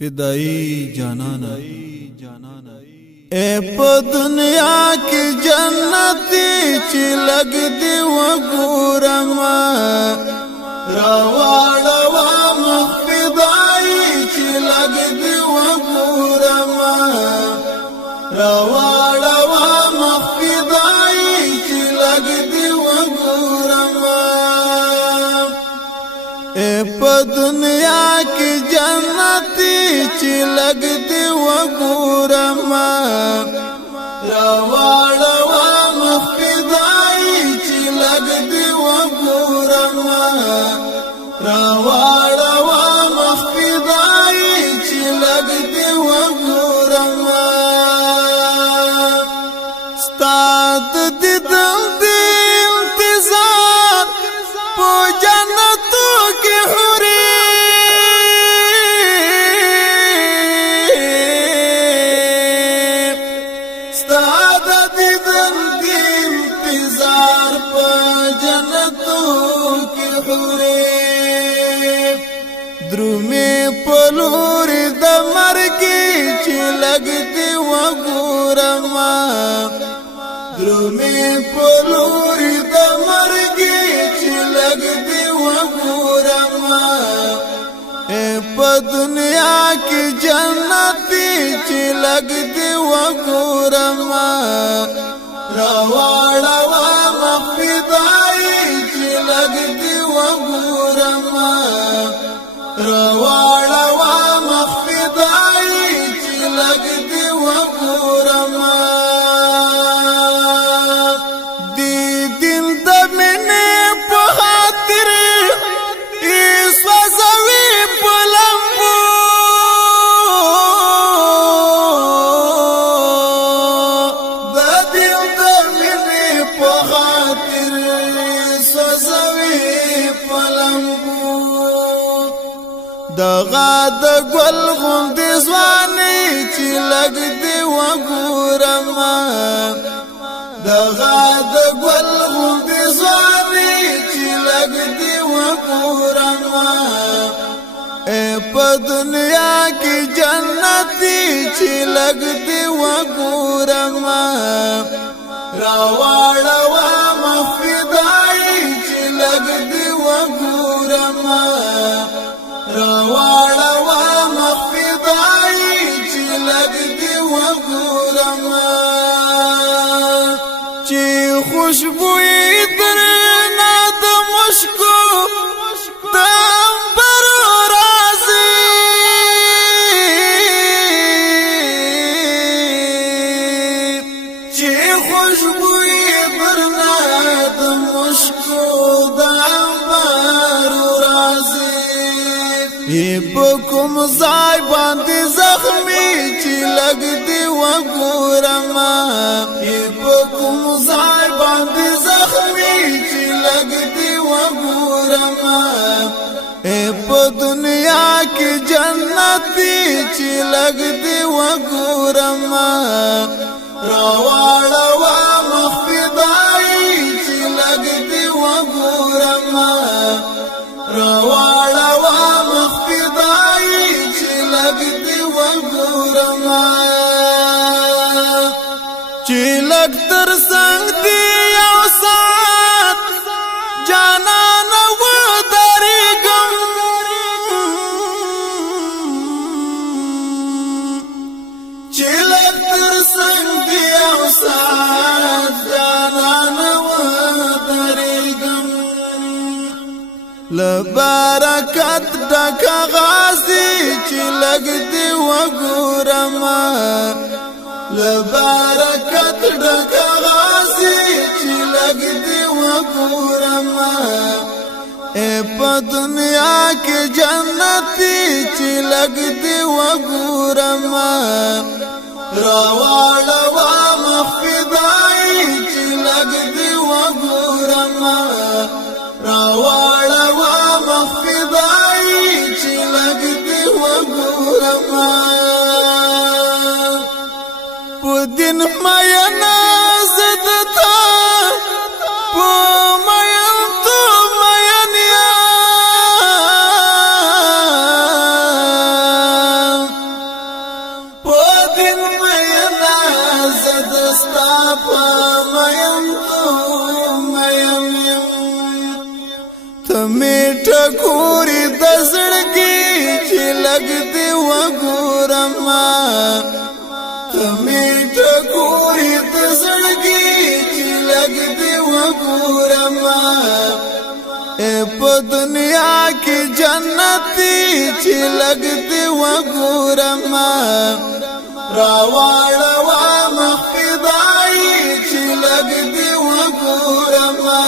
فدائی جانانا اے پا دنیا کی جنتی چی لگ دی وگورما راوالوا مخفدائی چی لگ دی وگورما راوالوا مخفدائی چی لگ دی وگورما اے پا دنیا کی جنتی چی لگ دی وگورما راوالوا مخفدائی چی لگ دی وگورما راوالوا مخفدائی چی لگ دی وگورما ستاد دیدن دی انتظار پو جنتو کی حری ستاد دیدن دی انتظار پو جنتو کی حری درومی پلوری دمرگی چی لگ دی وگورما درومی پلوری دمرگی چی لگ دی وگورما اے پا دنیا کی جنتی چی لگ دی وگورما راوالوا مخفدائی چی لگ دی وگورما راوالوا مخفدائی چی لگ دی وگورما دی دل دمنے پا خاطر اس وزوی پلمبو دا دل دمنے پا خاطر اس وزوی پلمبو دغا د گل غوند زوانی چی لگ دی وگورما دغا د گل غوند زوانی چی لگ دی وگورما اے پا دنیا کی جنتی چی لگ دی وگورما راوالوا مخفدائی چی لگ دی وگورما راوالوا مخفدائی چی لگ دی وگورما چی خوشبوئی درنا د مشکو د عنبر رازی چی خوشبوئی درنا د مشکو د عنبر رازی بکم زای باندې زخمی چی لگ دی وگورما بکم زای باندې زخمی چی لگ دی وگورما اے پا دنیا کی جنتی چی لگ دی وگورما راوالوا مخفدائی چی لگ دی وگورما راوالوا مخفدائی چی لگ دی وگورما چی لگ تر سنگ دی او سات جانانا و داریگم چی لگ تر سنگ دی او سات جانانا و داریگم لبرکت ڈکا غازی چی لگ دی وگورما لبرکت ڈکا غازی چی لگ دی وگورما اے پا دنیا کی جنتی چی لگ دی وگورما راوالوا مخفدائی چی لگ دی وگورما راوالوا مخفدائی چی لگ دی وگورما پو دن مینا زدتا پو مین تو مین یا وګورما کمیټه ګوري د زړګي چې لګ دی وګورما په دنیا کې جنتي چې لګ دی وګورما راواړه وا مخفدای چې لګ دی وګورما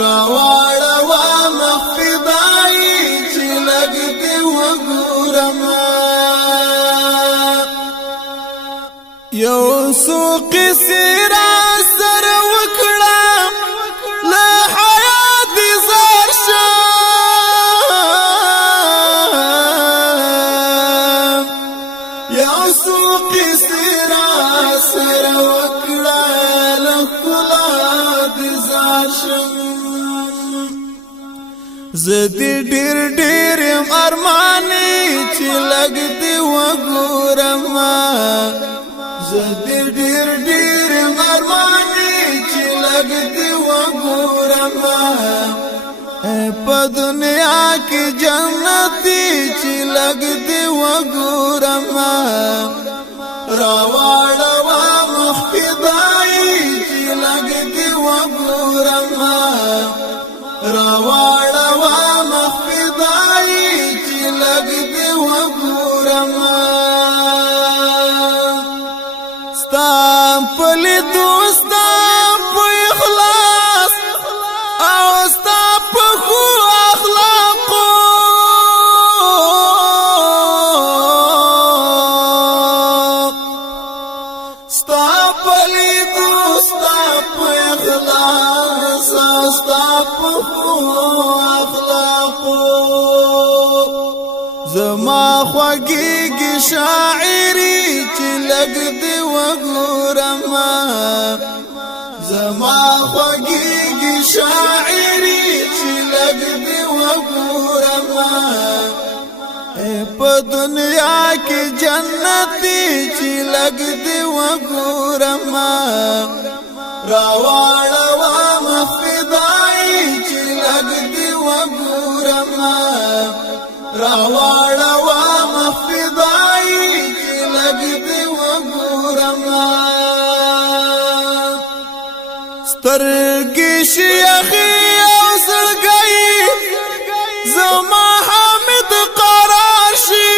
راواړه وا مخفدای چې لګ دی وګورما یو سوق سرا سر وکړه له حیات زار شه یو سوق سرا سر وکړه له حیات زار شه زدی ډیر ډیر ارمانی چې لګ دی وګورما زدی ډیر ډیر ارمانی چې لګ دی وګورما په دنیا کې جنتي چې لګ دی وګورما راواړه وا مخفدای چې لګ دی وګورما راواړه وا مخفدای چې لګ دی وګورما پلی دوستا په اخلاص او ستا په خو اخلاقو ستا پلی دوستا په اخلاص او ستا په خو اخلاقو زما خوږیږي شاعري چې لګ دی وګورما زما خوږیږي شاعري چې لګ دی وګورما په دنیا کې جنتي چې لګ دی وګورما راواړه وا مخفدای چې لګ دی وګورما راواړه وا مخفدای چې لګ دی وګورما سترګې شيخي او زړګي زما حامد قرار شي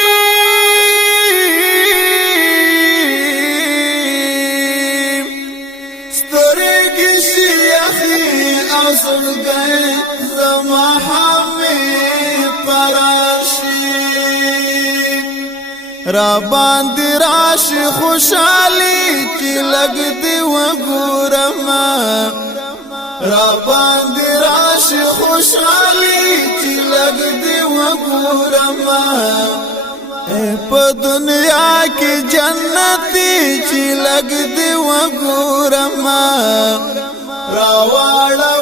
سترګې شيخي او زړګي زما حامد قرار شي را باندې راشي خوشالي چې لګ دی وګورما را باندې راشي خوشالي چې لګ دی وګورما په دنیا کې جنتي چې لګ دی وګورما راواړه